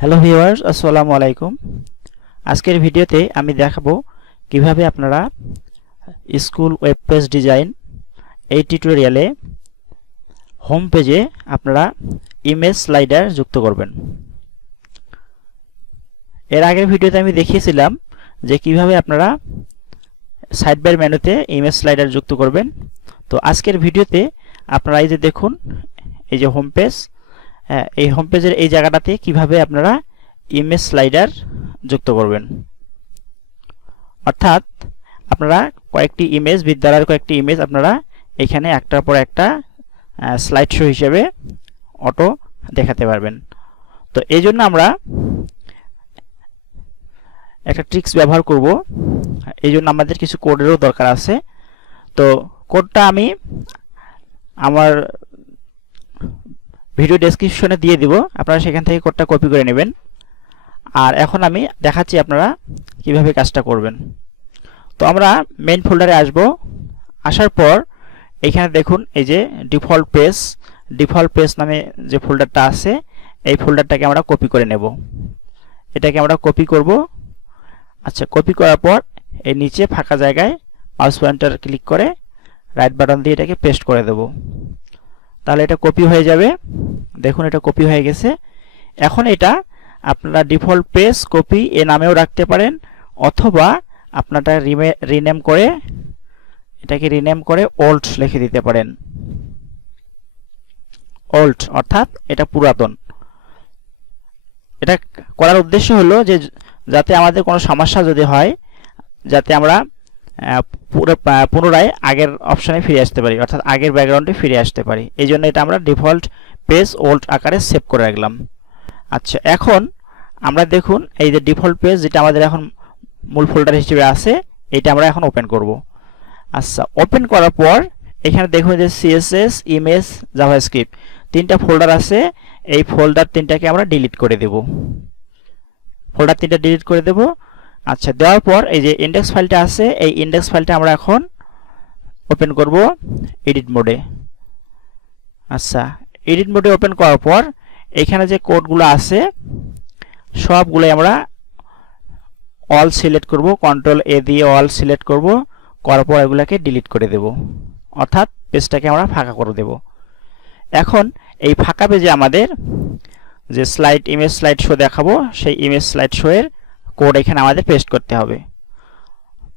Hello viewers আসসালামু আলাইকুম আজকের ভিডিওতে আমি দেখাবো কীভাবে আপনারা স্কুল ওয়েব পেজ ডিজাইন এই টিউটোরিয়ালে হোম পেজে আপনারা ইমেজ স্লাইডার যুক্ত করবেন। এর আগের ভিডিওতে আমি দেখিয়েছিলাম যে কীভাবে আপনারা সাইডবার মেনুতে ইমেজ স্লাইডার যুক্ত করবেন। তো আজকের ভিডিওতে আপনারা এই যে দেখুন, এই যে হোম পেজ এই হোম পেজের এই জায়গাটাতে কীভাবে আপনারা ইমেজ স্লাইডার যুক্ত করবেন? অর্থাৎ আপনারা কয়েকটি ইমেজ বিদ্যালয়ের কয়েকটি ইমেজ আপনারা এখানে একটার পর একটা স্লাইড শো হিসেবে অটো দেখাতে পারবেন। তো এই জন্য আমরা একটা ট্রিক্স ব্যবহার করব। এই জন্য আমাদের কিছু কোডেরও দরকার আছে। তো কোডটা আমি আমার ভিডিও ডেসক্রিপশনে দিয়ে দিব। আপনারা সেখান থেকে কোডটা কপি করে নেবেন। আর এখন আমি দেখাচ্ছি আপনারা কীভাবে কাজটা করবেন। তো আমরা মেইন ফোল্ডারে আসব। আসার পর এখানে দেখুন, এই যে ডিফল্ট পেজ ডিফল্ট পেজ নামে যে ফোল্ডারটা আছে, এই ফোল্ডারটাকে আমরা কপি করে নেব। এটাকে আমরা কপি করব। আচ্ছা কপি করার পর এই নিচে ফাঁকা জায়গায় মাউস পয়েন্টার ক্লিক করে রাইট বাটন দিয়ে এটাকে পেস্ট করে দেব। তাহলে এটা কপি হয়ে যাবে। দেখুন এটা কপি হয়ে গেছে। এখন এটা আপনারা ডিফল্ট পেজ কপি এ নামেও রাখতে পারেন, অথবা আপনারা রিনেম করে, এটাকে রিনেম করে ওল্ড লিখে দিতে পারেন। ওল্ড অর্থাৎ এটা পুরাতন। এটা করার উদ্দেশ্য হলো যে, যাতে আমাদের কোনো সমস্যা যদি হয়, যাতে আমরা পুনরায় আগের অপশানে ফিরে আসতে পারি, অর্থাৎ আগের ব্যাকগ্রাউন্ডে ফিরে আসতে পারি। এই জন্য এটা আমরা ডিফল্ট পেজ ওল্ড আকারে সেভ করে রাখলাম। আচ্ছা এখন আমরা দেখুন এই যে ডিফল্ট পেজ যেটা আমাদের এখন মূল ফোল্ডার হিসেবে আছে, এটা আমরা এখন ওপেন করব। আচ্ছা ওপেন করার পর এখানে দেখুন যে সিএসএস ইমেজ জাভাস্ক্রিপ্ট তিনটা ফোল্ডার আছে, এই ফোল্ডার তিনটাকে আমরা ডিলিট করে দেব। ফোল্ডার তিনটা ডিলিট করে দেব আচ্ছা দেওয়ার পর এই যে ইন্ডেক্স ফাইলটা আছে, এই ইন্ডেক্স ফাইলটা আমরা এখন ওপেন করব এডিট মোডে আচ্ছা এডিট মোডে ওপেন করার পর এখানে যে কোডগুলো আছে, সবগুলোই আমরা অল সিলেক্ট করব কন্ট্রোল এ দিয়ে অল সিলেক্ট করব, করার পর এগুলোকে ডিলিট করে দেব। অর্থাৎ পেজটাকে আমরা ফাঁকা করে দেব। এখন এই ফাঁকা পেজে আমাদের যে স্লাইড ইমেজ স্লাইড শো দেখাবো, সেই ইমেজ স্লাইড শো এর কোড এখানে আমাদের পেস্ট করতে হবে।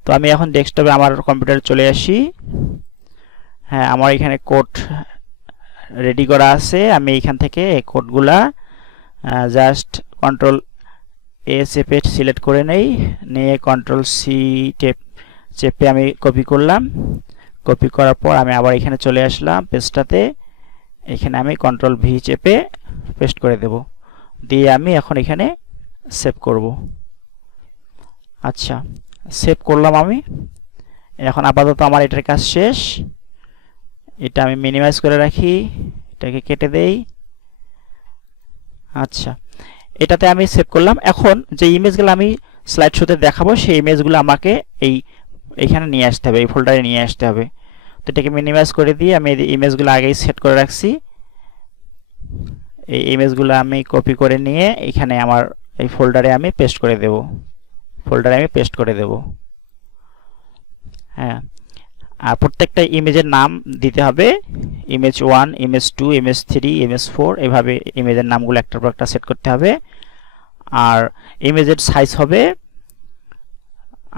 তো আমি এখন ডেস্কটপে আমার কম্পিউটারে চলে আসি। হ্যাঁ আমার এখানে কোড রেডি করা আছে। আমি এখান থেকে এই কোডগুলা জাস্ট কন্ট্রোল এ চেপে সিলেক্ট করে নেই। নিয়ে কন্ট্রোল সি টেপ, চেপে আমি কপি করলাম। কপি করার পর আমি আবার এখানে চলে আসলাম পেজটাতে এখানে আমি কন্ট্রোল ভি চেপে পেস্ট করে দেব। দিয়ে আমি এখন এখানে সেভ করব। আচ্ছা সেভ করলাম আমি। এখন আপাতত আমার এটার কাজ শেষ। এটা আমি মিনিমাইজ করে রাখি, এটাকে কেটে দেই। আচ্ছা এটাতে আমি সেভ করলাম। এখন যে ইমেজগুলো আমি স্লাইড শোতে দেখাবো, সেই ইমেজগুলো আমাকে এই, এখানে নিয়ে আসতে হবে, এই ফোল্ডারে নিয়ে আসতে হবে। তো এটাকে মিনিমাইজ করে দিয়ে আমি ইমেজগুলো আগেই সেট করে রাখছি। এই ইমেজগুলো আমি কপি করে নিয়ে এখানে আমার এই ফোল্ডারে আমি পেস্ট করে দেব। ফোল্ডারে আমি পেস্ট করে দেব। হ্যাঁ। আর প্রত্যেকটা ইমেজের নাম দিতে হবে। Image one image two image three image four এভাবে ইমেজের নামগুলো একটার পর একটা সেট করতে হবে। আর ইমেজের সাইজ হবে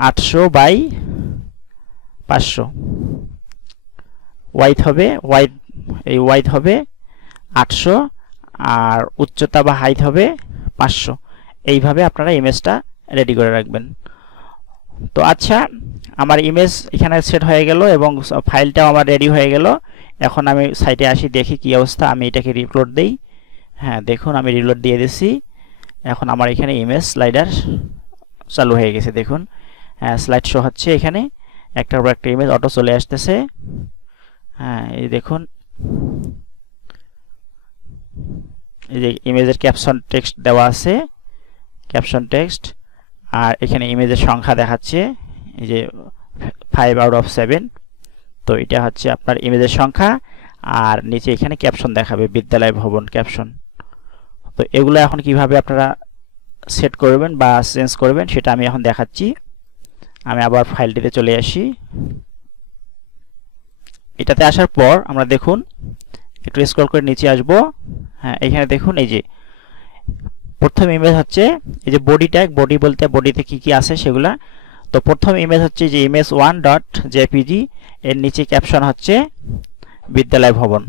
আটশো বাই পাঁচশো। ওয়াইথ হবে ওয়াইথ এই ওয়াইথ হবে আটশো, আর উচ্চতা বা হাইট হবে পাঁচশো। এইভাবে আপনারা ইমেজটা রেডি করে রাখবেন। তো আচ্ছা আমার ইমেজ এখানে সেট হয়ে গেল এবং ফাইলটাও আমার রেডি হয়ে গেল। এখন আমি সাইটে আসি, দেখি কি অবস্থা। আমি এটাকে রিলোড দেই। হ্যাঁ দেখুন, আমি রিলোড দিয়ে দিছি। এখন আমার এখানে ইমেজ স্লাইডার চালু হয়ে গেছে, দেখুন। হ্যাঁ স্লাইড শো হচ্ছে এখানে। একটার পর একটা ইমেজ অটো চলে আসতেছে। হ্যাঁ এই দেখুন। এই যে ইমেজের ক্যাপশন টেক্সট দেওয়া আছে। ক্যাপশন টেক্সট আর এখানে ইমেজের সংখ্যা দেখাচ্ছে, এই যে ফাইভ আউট অফ সেভেন তো এটা হচ্ছে আপনার ইমেজের সংখ্যা, আর নিচে এখানে ক্যাপশন দেখাবে, বিদ্যালয় ভবন ক্যাপশন তো এগুলো এখন কীভাবে আপনারা সেট করবেন বা চেঞ্জ করবেন, সেটা আমি এখন দেখাচ্ছি। আমি আবার ফাইলটিতে চলে আসি। এটাতে আসার পর আমরা দেখুন, একটু স্ক্রল করে নিচে আসব। হ্যাঁ এখানে দেখুন, এই যে প্রথম ইমেজ হচ্ছে এই যে বডি ট্যাগ বডি বলতে বডিতে কি কি আছে সেগুলা। তো প্রথম ইমেজ হচ্ছে যে ইমেজ ওয়ান ডট জেপিজি এর নিচে ক্যাপশন হচ্ছে বিদ্যালয় ভবন।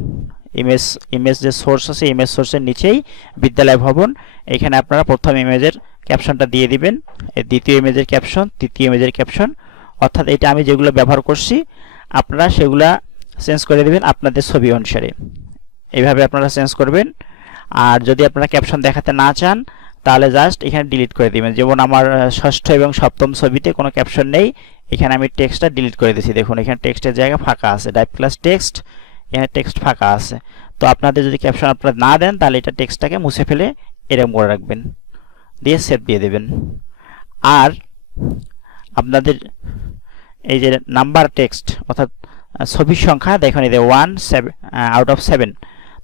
ইমেজ ইমেজ যে সোর্স আছে ইমেজ সোর্সের নিচেই বিদ্যালয় ভবন। এখানে আপনারা প্রথম ইমেজের ক্যাপশনটা দিয়ে দিবেন। দ্বিতীয় ইমেজের ক্যাপশন তৃতীয় ইমেজের ক্যাপশন অর্থাৎ এটা আমি যেগুলো ব্যবহার করছি, আপনারা সেগুলা চেঞ্জ করে দেবেন আপনাদের ছবি অনুসারে। এইভাবে আপনারা চেঞ্জ করবেন। আর যদি আপনারা ক্যাপশন দেখাতে না চান, তাহলে জাস্ট এখানে ডিলিট করে দিবেন। যেমন আমার ষষ্ঠ এবং সপ্তম ছবিতে কোনো ক্যাপশন নেই, এখানে আমি টেক্সটটা ডিলিট করে দিয়েছি। দেখুন, এখানে টেক্সটের জায়গা ফাঁকা আছে। ডাইপ ক্লাস টেক্সট এখানে টেক্সট ফাঁকা আছে। তো আপনাদের যদি ক্যাপশন আপনারা না দেন, তাহলে এটা টেক্সটটাকে মুছে ফেলে এরকম করে রাখবেন। দিয়ে সেভ দিয়ে দেবেন। আর আপনাদের এই যে নাম্বার টেক্সট অর্থাৎ ছবির সংখ্যা, দেখুন, এই one seven out of seven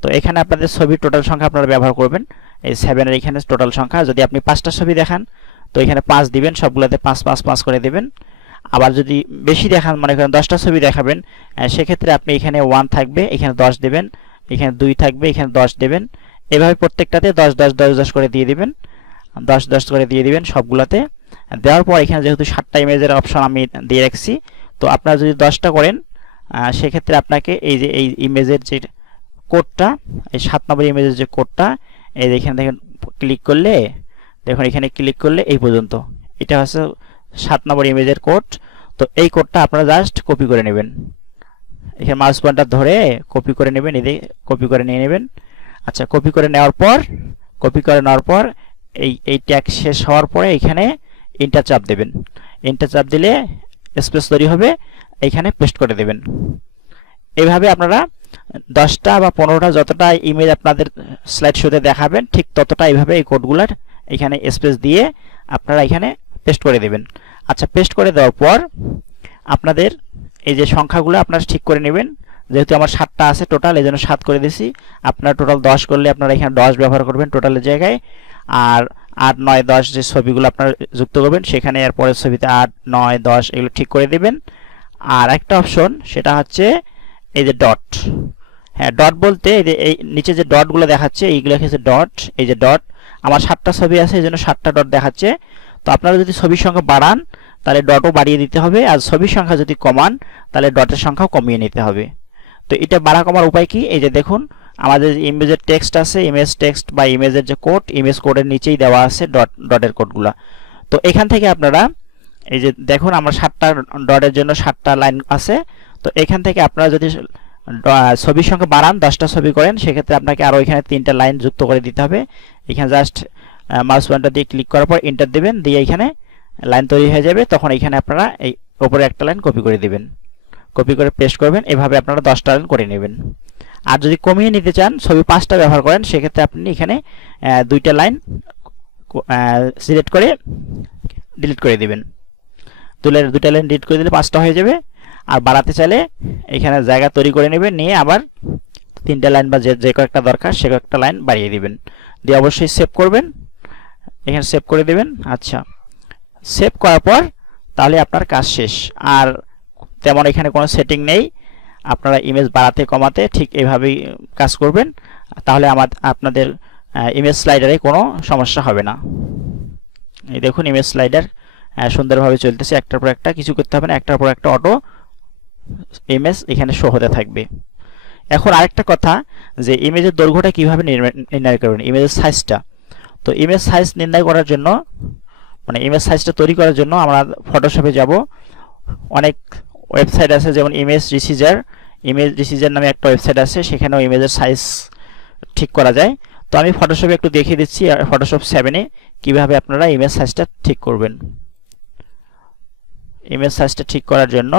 তো এখানে আপনাদের ছবির টোটাল সংখ্যা আপনারা ব্যবহার করবেন। এই সেভেনের এখানে টোটাল সংখ্যা, যদি আপনি পাঁচটা ছবি দেখান, তো এখানে পাঁচ দিবেন, সবগুলোতে পাঁচ পাঁচ পাঁচ করে দেবেন। আবার যদি বেশি দেখান, মনে করেন দশটা ছবি দেখাবেন সেক্ষেত্রে আপনি এখানে ওয়ান থাকবে, এখানে দশ দেবেন, এখানে দুই থাকবে, এখানে দশ দেবেন। এভাবে প্রত্যেকটাতে দশ দশ দশ দশ করে দিয়ে দিবেন। দশ দশ করে দিয়ে দিবেন সবগুলোতে। দেওয়ার পর এখানে যেহেতু সাতটা ইমেজের অপশন আমি দিয়ে রাখছি, তো আপনারা যদি দশটা করেন সেক্ষেত্রে আপনাকে এই যে, এই ইমেজের যে কোডটা, এই সাত নম্বর ইমেজের যে কোডটা, এই এখানে দেখেন, ক্লিক করলে, দেখুন এখানে ক্লিক করলে এই পর্যন্ত। এটা হচ্ছে সাত নম্বর ইমেজের কোড। তো এই কোডটা আপনারা জাস্ট কপি করে নেবেন। এখানে মাউস পয়েন্টার ধরে কপি করে নেবেন এদিকে কপি করে নিয়ে নেবেন। আচ্ছা কপি করে নেওয়ার পর, কপি করে নেওয়ার পর, এই এই ট্যাগ শেষ হওয়ার পরে এখানে ইন্টার চাপ দেবেন। ইন্টার চাপ দিলে স্পেস তৈরি হবে এইখানে পেস্ট করে দেবেন। এইভাবে আপনারা দশটা বা পনেরোটা যতটা ইমেজ আপনাদের স্লাইড শোতে দেখাবেন, ঠিক ততটা এইভাবে এই কোডগুলার এখানে স্পেস দিয়ে আপনারা এখানে পেস্ট করে দেবেন। আচ্ছা পেস্ট করে দেওয়ার পর আপনাদের এই যে সংখ্যাগুলো আপনারা ঠিক করে নেবেন, যেহেতু আমার সাতটা আছে টোটাল এই জন্য সাত করে দিছি। আপনারা টোটাল দশ করলে আপনারা এখানে দশ ব্যবহার করবেন টোটালের জায়গায়। আর আট, নয়, দশ যে ছবিগুলো আপনারা যুক্ত করবেন, সেখানে এর পরের ছবিতে আট, নয়, দশ এগুলো ঠিক করে দেবেন। আর একটা অপশন সেটা হচ্ছে এই যে ডট হ্যাঁ ডট বলতে এই যে এই নিচে যে ডটগুলো দেখাচ্ছে, এইগুলো হচ্ছে ডট এই যে ডট আমার সাতটা ছবি আছে, এই জন্য সাতটা ডট দেখাচ্ছে। তো আপনারা যদি ছবির সংখ্যা বাড়ান, তাহলে ডটও বাড়িয়ে দিতে হবে, আর ছবির সংখ্যা যদি কমান, তাহলে ডটের সংখ্যাও কমিয়ে নিতে হবে। তো এটা বাড়া কমার উপায় কি? এই যে দেখুন, আমাদের ইমেজের টেক্সট আছে ইমেজ টেক্সট বা ইমেজের যে কোড ইমেজ কোডের নিচেই দেওয়া আছে ডট ডটের কোডগুলো তো এখান থেকে আপনারা, এই যে দেখুন, আমার সাতটা ডটের জন্য সাতটা লাইন আছে তো এখান থেকে আপনারা যদি ছবির সংখ্যা বাড়ান, দশটা ছবি করেন, সেক্ষেত্রে আপনাকে আরও এখানে তিনটা লাইন যুক্ত করে দিতে হবে। এখানে জাস্ট মাউস পয়েন্টার দিয়ে ক্লিক করার পর এন্টার দেবেন, দিয়ে এখানে লাইন তৈরি হয়ে যাবে। তখন এখানে আপনারা এই ওপরে একটা লাইন কপি করে দিবেন। কপি করে পেস্ট করবেন, এভাবে আপনারা দশটা লাইন করে নেবেন। আর যদি কমিয়ে নিতে চান, ছবি পাঁচটা ব্যবহার করেন, সেক্ষেত্রে আপনি এখানে দুইটা লাইন সিলেক্ট করে ডিলিট করে দিবেন। দুটা লাইন ডিলিট করে দিলে পাঁচটা হয়ে যাবে। আর বাড়াতে চাইলে এখানে জায়গা তৈরি করে নেবেন, নিয়ে আবার তিনটা লাইন বা যে যে কয়েকটা দরকার সে কয়েকটা লাইন বাড়িয়ে দিবেন। দিয়ে অবশ্যই সেভ করবেন। এখানে সেভ করে দেবেন। আচ্ছা। সেভ করার পর তাহলে আপনার কাজ শেষ। আর তেমন এখানে কোনো সেটিং নেই। আপনারা ইমেজ বাড়াতে কমাতে ঠিক এভাবেই কাজ করবেন। তাহলে আমার, আপনাদের ইমেজ স্লাইডারে কোনো সমস্যা হবে না। এই দেখুন ইমেজ স্লাইডার সুন্দরভাবে চলতেছে। একটার পর একটা কিছু করতে হবে না। একটার পর একটা অটো ইমেজ এখানে শো হতে থাকবে। এখন আরেকটা কথা যে ইমেজের দৈর্ঘ্যটা কীভাবে নির্ণয় করবেন? ইমেজের সাইজটা তো ইমেজ সাইজ নির্ণয় করার জন্য মানে ইমেজ সাইজটা তৈরি করার জন্য আমরা ফটোশপে যাব। অনেক ওয়েবসাইট আছে, যেমন ইমেজ রিসিজার ইমেজ রিসিজার নামে একটা ওয়েবসাইট আছে, সেখানেও ইমেজের সাইজ ঠিক করা যায়। তো আমি ফটোশপে একটু দেখিয়ে দিচ্ছি ফটোশপ সেভেনে কীভাবে আপনারা ইমেজ সাইজটা ঠিক করবেন। ইমেজ সাইজটা ঠিক করার জন্য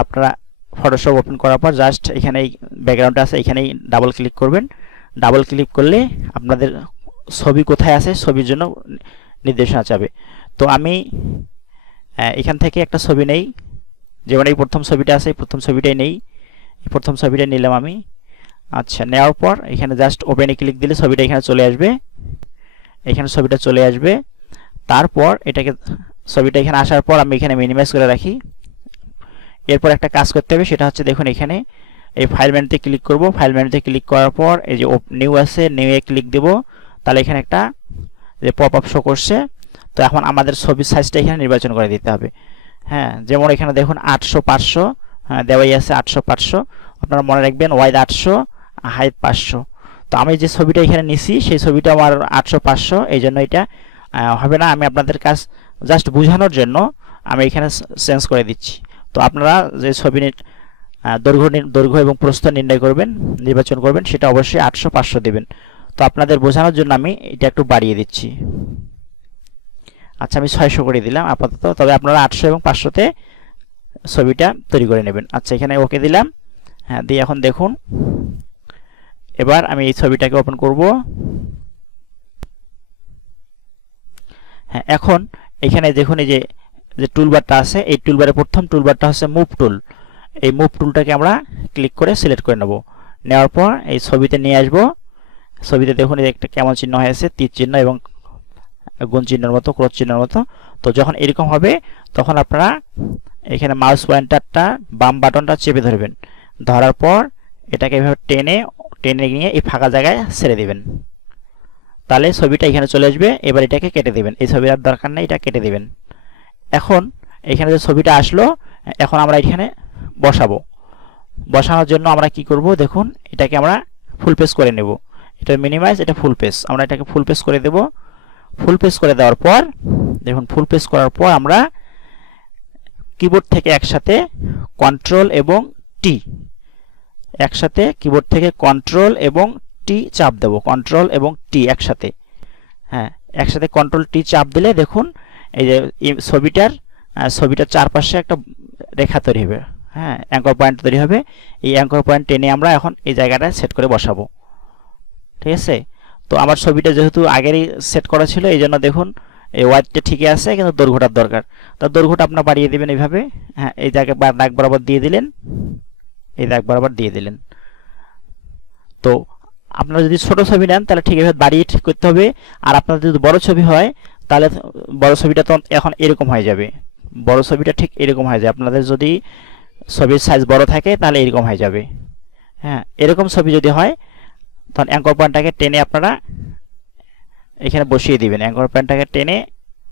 আপনারা ফটোশপ ওপেন করার পর জাস্ট এখানে এই ব্যাকগ্রাউন্ড আছে, এখানেই ডাবল ক্লিক করবেন। ডাবল ক্লিক করলে আপনাদের ছবি কোথায় আছে, ছবির জন্য নির্দেশনা যাবে তো আমি এখান থেকে একটা ছবি নেই। যেমন এই প্রথম ছবিটা আছে প্রথম ছবিটাই নেই। এই প্রথম ছবিটা নিলাম আমি। আচ্ছা নেওয়ার পর এখানে জাস্ট ওপেনে ক্লিক দিলে ছবিটা এখানে চলে আসবে। এখানে ছবিটা চলে আসবে। তারপর এটাকে, ছবিটা এখানে আসার পর আমি এখানে মিনিমাইজ করে রাখি। এরপর একটা কাজ করতে হবে, সেটা হচ্ছে দেখুন এখানে এই ফাইল মেনুতে ক্লিক করব। ফাইল মেনুতে ক্লিক করার পর এই যে নিউ আছে নিউ এ ক্লিক দেব। তাহলে এখানে একটা যে পপ আপ শো করছে, তো এখন আমাদের ছবির সাইজটা এখানে নির্বাচন করে দিতে হবে। হ্যাঁ যেমন এখানে দেখুন আটশো পাঁচশো হ্যাঁ দেওয়াই আছে আটশো পাঁচশো। আপনারা মনে রাখবেন ওয়াইড আটশো হাইট পাঁচশো। তো আমি যে ছবিটা এখানে নিছি, সেই ছবিটা আমার আটশো পাঁচশো, এই জন্য এটা হবে না। আমি আপনাদের কাজ জাস্ট বোঝানোর জন্য আমি এখানে চেঞ্জ করে দিচ্ছি। তো আপনারা যে ছবি দৈর্ঘ্য দৈর্ঘ্য এবং প্রস্থ নির্ণয় করবেন, নির্বাচন করবেন, সেটা অবশ্যই আটশো পাঁচশো দেবেন। তো আপনাদের বোঝানোর জন্য আমি এটা একটু বাড়িয়ে দিচ্ছি। আচ্ছা আমি ছয়শো করে দিলাম আপাতত, তবে আপনারা আটশো এবং পাঁচশোতে ছবিটা তৈরি করে নেবেন। আচ্ছা এখানে ওকে দিলাম। হ্যাঁ দিয়ে এখন দেখুন। এবার আমি এই ছবিটাকে ওপেন করব। হ্যাঁ এখন এখানে দেখুন এই যে যে টুলবারটা আছে, এই টুলবারের প্রথম টুলবারটা হচ্ছে মুভ টুল এই মুভ টুলটাকে আমরা ক্লিক করে সিলেক্ট করে নেব। নেওয়ার পর এই ছবিতে নিয়ে আসব। ছবিতে দেখুন একটা কেমন চিহ্ন হয়েছে, তীর চিহ্ন এবং গুণ চিহ্নের মতো, ক্রোধ চিহ্নের মতো। তো যখন এরকম হবে, তখন আপনারা এখানে মাউস পয়েন্টারটা বাম বাটনটা চেপে ধরবেন। ধরার পর এটাকে এভাবে টেনে টেনে নিয়ে এই ফাঁকা জায়গায় ছেড়ে দিবেন। তাহলে ছবিটা এখানে চলে আসবে, এবার এটাকে কেটে দেবেন। এই ছবির আর দরকার নেই, এটা কেটে দিবেন। এখন এখানে যে ছবিটা আসলো, এখন আমরা এখানে বসাবো। বসানোর জন্য আমরা কি করব? দেখুন, এটাকে আমরা ফুল পেজ করে নেব। এটা মিনিমাইজ এটা ফুল পেজ আমরা এটাকে ফুল পেজ করে দেব। ফুল পেজ করে দেওয়ার পর, দেখুন ফুল পেজ করার পর আমরা কিবোর্ড থেকে একসাথে কন্ট্রোল এবং টি একসাথে কিবোর্ড থেকে কন্ট্রোল এবং টি চাপ দেব। কন্ট্রোল এবং টি একসাথে। হ্যাঁ একসাথে কন্ট্রোল টি চাপ দিলে দেখুন এই যে ছবিটার ছবিটার চারপাশে একটা রেখা তৈরি হবে। হ্যাঁ অ্যাঙ্কর পয়েন্ট তৈরি হবে। এই অ্যাঙ্কর পয়েন্ট টেনে আমরা এখন এই জায়গাটায় সেট করে বসাবো। ঠিক আছে? তো আমার ছবিটা যেহেতু আগেরই সেট করা ছিল, এই জন্য দেখুন, এই ওয়াইডটা ঠিকই আছে, কিন্তু দৈর্ঘ্যটার দরকার। তো দৈর্ঘ্যটা আপনার বাড়িয়ে দেবেন এইভাবে। হ্যাঁ এই জায়গায় দাগ বরাবর দিয়ে দিলেন। এই দাগ বরাবর দিয়ে দিলেন। তো আপনারা যদি ছোট ছবি নেন, তাহলে ঠিক এভাবে বাড়িয়ে ঠিক করতে হবে। আর আপনার যদি বড় ছবি হয় তাহলে বড় ছবিটা তো এখন এরকম হয়ে যাবে। বড় ছবিটা ঠিক এরকম হয়ে যাবে আপনাদের যদি ছবির সাইজ বড় থাকে, তাহলে এরকম হয়ে যাবে। হ্যাঁ এরকম ছবি যদি হয়, তখন অ্যাঙ্কর পয়েন্টটাকে টেনে আপনারা এখানে বসিয়ে দিবেন। অ্যাঙ্কর পয়েন্টটাকে টেনে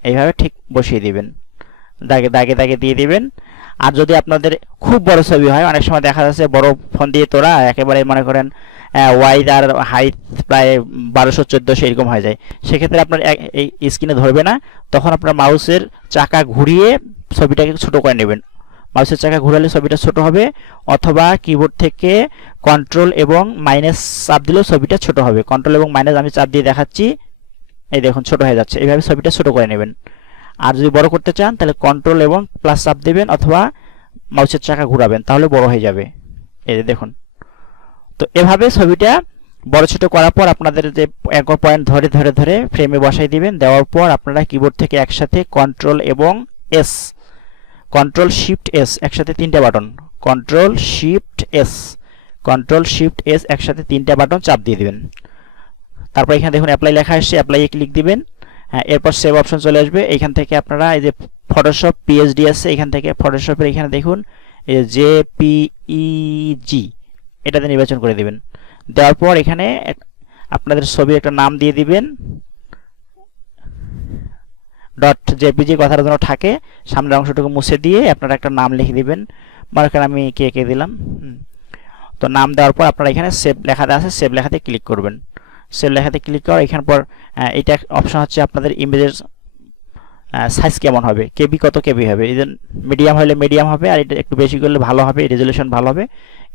এইভাবে ঠিক বসিয়ে দিবেন। দাগে দাগে দাগে দিয়ে দিবেন। আর যদি আপনাদের খুব বড় ছবি হয়, অনেক সময় দেখা যাচ্ছে বড় ফোন দিয়ে তোরা একেবারে মনে করেন ওয়াইড আর হাইট প্রায় বারোশো চোদ্দোশো এরকম হয়ে যায়। সেক্ষেত্রে আপনার এই স্ক্রিনে ধরবে না। তখন আপনার মাউসের চাকা ঘুরিয়ে ছবিটাকে ছোট করে নেবেন। মাউসের চাকা ঘোরালে ছবিটা ছোট হবে অথবা কিবোর্ড থেকে কন্ট্রোল এবং মাইনাস চাপ দিলেও ছবিটা ছোট হবে। কন্ট্রোল এবং মাইনাস আমি চাপ দিয়ে দেখাচ্ছি। এই দেখুন, ছোট হয়ে যাচ্ছে। এইভাবে ছবিটা ছোট করে নেবেন। আর যদি বড় করতে চান, তাহলে কন্ট্রোল এবং প্লাস চাপ দেবেন অথবা মাউসের চাকা ঘোরাবেন, তাহলে বড় হয়ে যাবে। এই দেখুন। তো এভাবে ছবিটা বড় ছোট করার পর আপনাদের যে এক পয়েন্ট ধরে ধরে ধরে ফ্রেমে বসাই দিবেন, দেওয়ার পর আপনারা কিবোর্ড থেকে একসাথে কন্ট্রোল এবং এস কন্ট্রোল শিফট এস একসাথে তিনটা button control shift S control shift S একসাথে তিনটা বাটন চাপ দিয়ে দিবেন। তারপর এখানে দেখুন অ্যাপ্লাই লেখা আসছে অ্যাপ্লাইয়ে ক্লিক দিবেন। হ্যাঁ এরপর সেভ অপশন চলে আসবে। এখান থেকে আপনারা এই যে ফটোশপ পিএইচডি আছে এখান থেকে ফটোশপের এখানে দেখুন, এই যে জেপিইজি এটাতে নির্বাচন করে দিবেন। দেওয়ার পর এখানে আপনাদের ছবির একটা নাম দিয়ে দিবেন। ডট জেপিজি কথাটা যেন থাকে, সামনের অংশটুকু মুছে দিয়ে আপনারা একটা নাম লিখে দিবেন। করেন আমি কে কে দিলাম তো নাম দেওয়ার পর আপনারা এখানে সেভ লেখাতে আছে, সেভ লেখাতে ক্লিক করবেন। সেভ লেখাতে ক্লিক করার এখান পর এটা অপশন হচ্ছে আপনাদের ইমেজের সাইজ কেমন হবে, কেবি কত কেবি হবে। এই মিডিয়াম হলে মিডিয়াম হবে, আর এটা একটু বেশি করলে ভালো হবে রেজলিউশন ভালো হবে।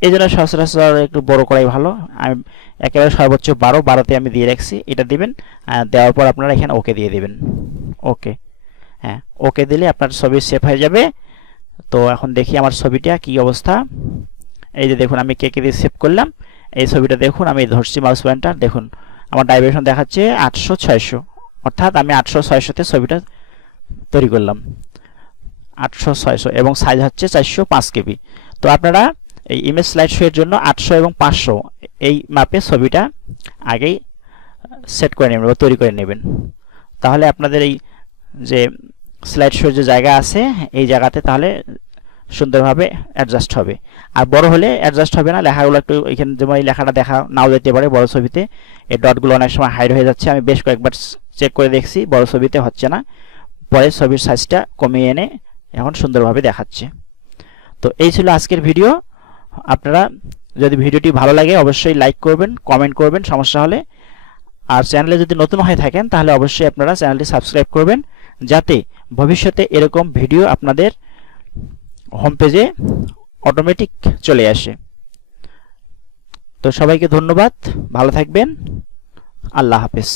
এই জন্য সচরাচর একটু বড় করাই ভালো। আমি একেবারে সর্বোচ্চ বারো, বারোতে আমি দিয়ে রাখছি, এটা দিবেন দেওয়ার পর আপনারা এখানে ওকে দিয়ে দিবেন। ওকে হ্যাঁ ওকে দিলে আপনার ছবি সেভ হয়ে যাবে। তো এখন দেখি আমার ছবিটা কি অবস্থা। এই যে দেখুন, আমি কে কে দিয়ে সেভ করলাম। এই ছবিটা দেখুন, আমি ধরছি মাউস পয়েন্টার দেখুন, আমার ডাইভার্সন দেখাচ্ছে আটশো ছয়শো। অর্থাৎ আমি আটশো ছয়শোতে ছবিটা তৈরি করলাম। আটশো ছয়শো এবং সাইজ হচ্ছে চারশো পাঁচ কেবি। তো আপনারা এই ইমেজ স্লাইড শোয়ের জন্য আটশো এবং পাঁচশো। এই মাপে ছবিটা আগেই সেট করে নেবেন বা তৈরি করে নেবেন। তাহলে আপনাদের এই যে স্লাইড শোর যে জায়গা আছে, এই জায়গাতে তাহলে সুন্দরভাবে অ্যাডজাস্ট হবে। আর বড় হলে অ্যাডজাস্ট হবে না, লেখাগুলো একটু এখানে যেমন এই লেখাটা দেখা, নাও যেতে পারে বড় ছবিতে। এই ডটগুলো অনেক সময় হাইড হয়ে যাচ্ছে, আমি বেশ কয়েকবার চেক করে দেখছি, বড় ছবিতে হচ্ছে না। পরে ছবির সাইজটা কমিয়ে এনে এখন সুন্দরভাবে দেখাচ্ছে। তো এই ছিল আজকের ভিডিও আপনারা যদি ভিডিওটি ভালো লাগে, অবশ্যই লাইক করবেন কমেন্ট করবেন, সমস্যা হলে। আর চ্যানেলে যদি নতুন হয়ে থাকেন, তাহলে অবশ্যই আপনারা চ্যানেলটি সাবস্ক্রাইব করবেন, যাতে ভবিষ্যতে এরকম ভিডিও আপনাদের হোম পেজে অটোমেটিক চলে আসে। তো সবাইকে ধন্যবাদ, ভালো থাকবেন, আল্লাহ হাফেজ।